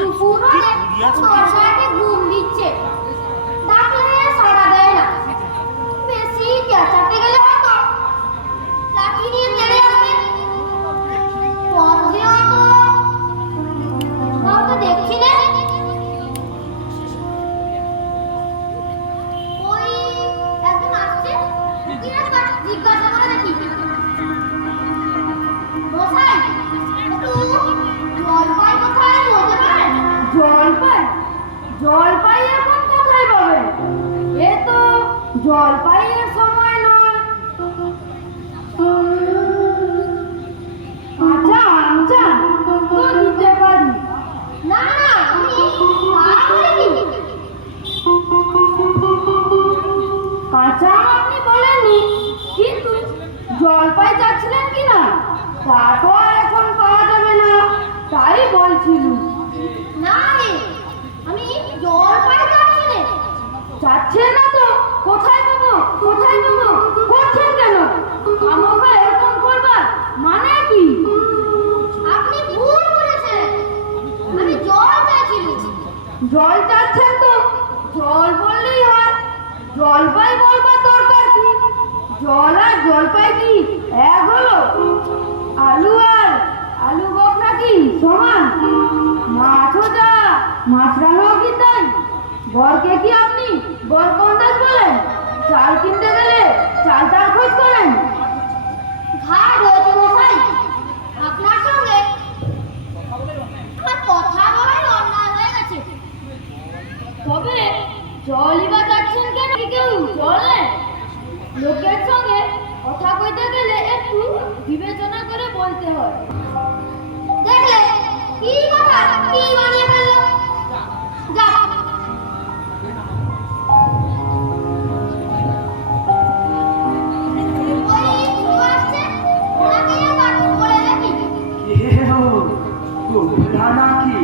দুপুর হলে দরজায় ঘুম দিচ্ছে, ডাকলে সাড়া দেয় না। বেশি চেঁচাতে গেলে হয়তো লাঠি নিয়ে তেড়ে আসবে। পথেও তো কাউকে দেখছি না। ওই একজন আসছে, কি ব্যাপার জিজ্ঞাসা করে দেখি। মশাই, একটু জলপাই কোথায় বলতে পারেন? জলপাই? জলপাই এখন কোথায় পাবেন? এ তো জলপাইয়ের সময় নয়। আচ্ছা আচ্ছা, তো দিতে পারি। না না, আমি তা বলিনি। কাঁচা আপনি বলেননি, কিন্তু জলপাই চাচ্ছিলেন কিনা তা তো আর এখন পাওয়া যাবে না, তাই বলছিলুম। না রে, আমি জলপাই যাচ্ছি না। চাচ্ছেন না তো কোথায় পাবো, কোথায় পাবো করছেন কেন? আমাকে এরকম করবার মানে কি? আপনি ভুল করেছেন, আমি জল চাইছিলাম। জল চাচ্ছেন তো জল বললেই হয়, জলপাই বলবার দরকার কি? জল আর জলপাই কি এক হলো? আলু আর আলু বক নাকি সমান? মাছও যা মাছরাঙাও কি তাই? বরকে কি আপনি বরকন্দাজ বলেন? চাল কিনতে গেলে চালটার খোঁজ করেন? ঘাট হয়েছে মশাই, আপনার সঙ্গে আমার কথা বলার অন্যায় হয়ে গেছে। তবে জলই বা যাচ্ছেন কেন? কি কেউ জল নেয়? লোকের সঙ্গে কথা কইতে গেলে একটু বিবেচনা করে বলতে হয়। দেখলে কি কথা কি বানিয়ে ফেললো। যা, ওই বুড়ো আসছে, ওনাকে এবার বলে দেখি। নাকি?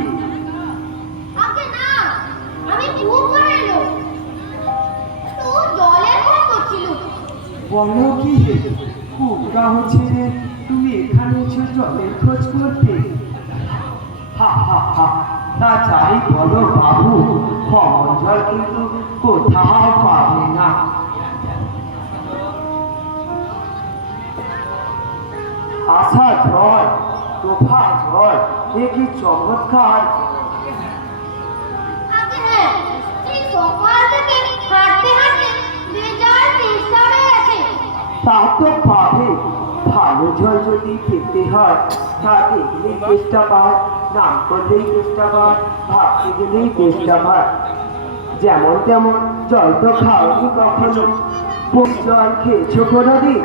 আগে না, আমি খুব করে এলো, তো জলের খোঁজ করছিল। বলো কি কুবরা হচ্ছে রে, তুমি এখানে এসে জলের খোঁজ করতে? হা হা হা, তা যাই বলো বাবু, কমল জল কিন্তু কোথাও পাবে না। আসা জল, তোফা জল, এ কি চমৎকার! আগে হ্যাঁ, সেই সকাল থেকে হাঁটতে হাঁটতে বেজায় তেষ্টা পেয়ে গেছে। তা তো পাবে, ভালো জল যদি পেতে হয় তা দেখলেই চেষ্টা পায়, নাম করলেই চেষ্টা পায়, ভাবতে গেলেই চেষ্টা পায়। যেমন তেমন জল তো খাওনি কখনো, কোন জল খেয়েছো কোনোদিন?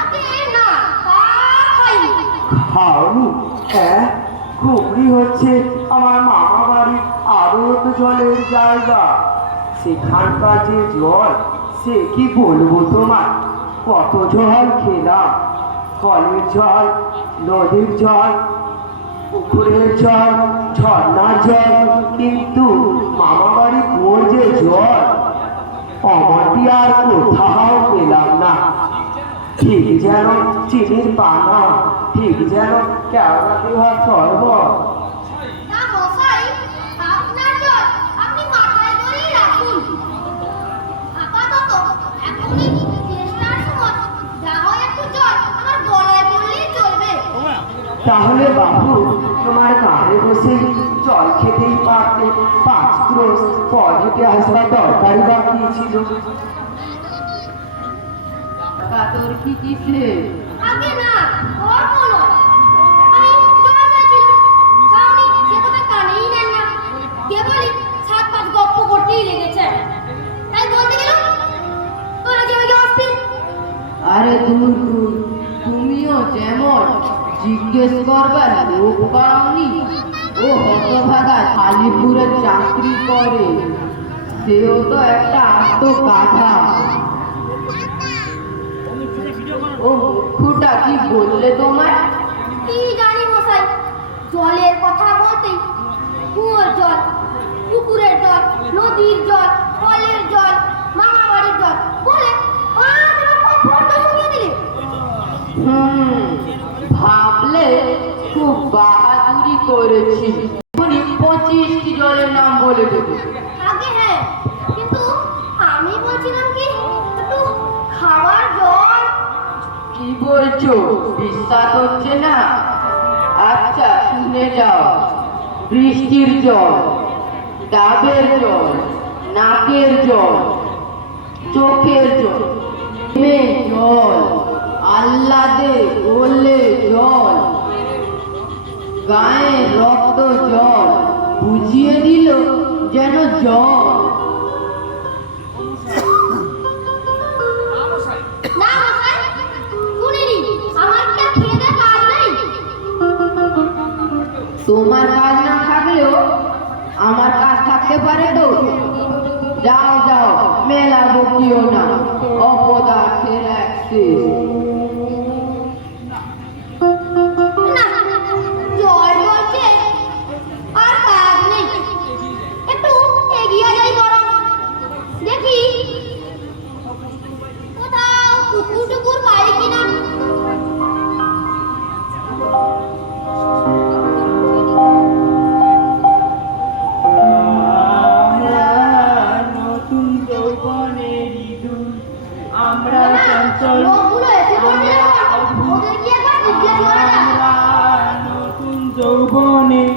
আগে না, তা খাইনি। খাওনি? হ্যাঁ, খুবই হচ্ছে আমার মামা বাড়ির আড়ত জলের জায়গা। সেখানকার যে জল, সে কি বলবো তোমার, কত জল খেলাম। কলের জল, নদীর জল, পুকুরের জল, ঝর্ণার জল, কিন্তু মামা বাড়ি কুয়োর যে জল, অমরটি আর কোথাও পেলাম না। ঠিক যেন চিনির পানা, ঠিক যেন কেওড়া দেওয়া শরবত। না মশাই, আপনার জল আপনি মাথায় করেই রাখুন। আপাতত এখনই চেষ্টার সময় যা হয় একটু জল আমার গলায় পড়লেই চলবে। তাহলে বাবু, তোমার ঘরে বসে জল খেতেই পারতে, 5 ক্রোশ পর হেঁটে আসবার দরকারই বা কি ছিল? তোর কি কিসে? আগে না, গল্প নয়, আমি জল চাইছিলাম, তাহলে সে কথা কানেই নেন না, কেবলই 7-5 গপ্প করতেই লেগেছে। তাই বলতে গেলাম তোরা যে ওই অস্থির। আরে দূর দূর, তুমিও যেমন জিজ্ঞেস করবার লোক পাওনি। ও হতভাগা কালীপুরের চাকরি করে, সেও তো একটা আস্ত গাধা। ও মুখটা কি বললে তোমায়? কি জানি মশাই, জলের কথা বলতেই কুয়োর জল, পুকুরের জল, নদীর জল, কলের জল, মামা বাড়ির জল বলে 5 রকম ফটো শুনিয়ে দিলে। ভাবলে খুব বাহাদুরি করেছি। উনি 25টি জলের নাম বলে দেবে। আগে হ্যাঁ, কিন্তু আমি বলছিলাম কি একটু খাওয়ার জল। কি বলছো, বিশ্বাস হচ্ছে না? আচ্ছা শুনে যাও। বৃষ্টির জল, ডাবের জল, নাকের জল, চোখের জল, প্রেমের জল, আহ্লাদে ওলে জল, গায়ে রক্ত জল, বুঝিয়ে দিল যেন জল। না মশাই, শুনিনি। আমার কি আর খেয়ে দেয়ে কাজ নেই? তোমার কাজ না থাকলেও আমার কাজ থাকতে পারে তো। যাও যাও, মেলা বকিও না, অপদার্থের অ্যাক্সেস। না, জল বলছে আর কাজ নেই। একটু এগিয়ে যাই বরং, দেখি কোথাও কুকুর টুকুর পাই কিনা। আমরা নতুন যৌবনের ইঁদুর, আমরা চঞ্চল, লোকগুলো এসে পড়ছে এখন। ওদের কি একবার জিজ্ঞেস করা যাক? আমরা নতুন যৌবনের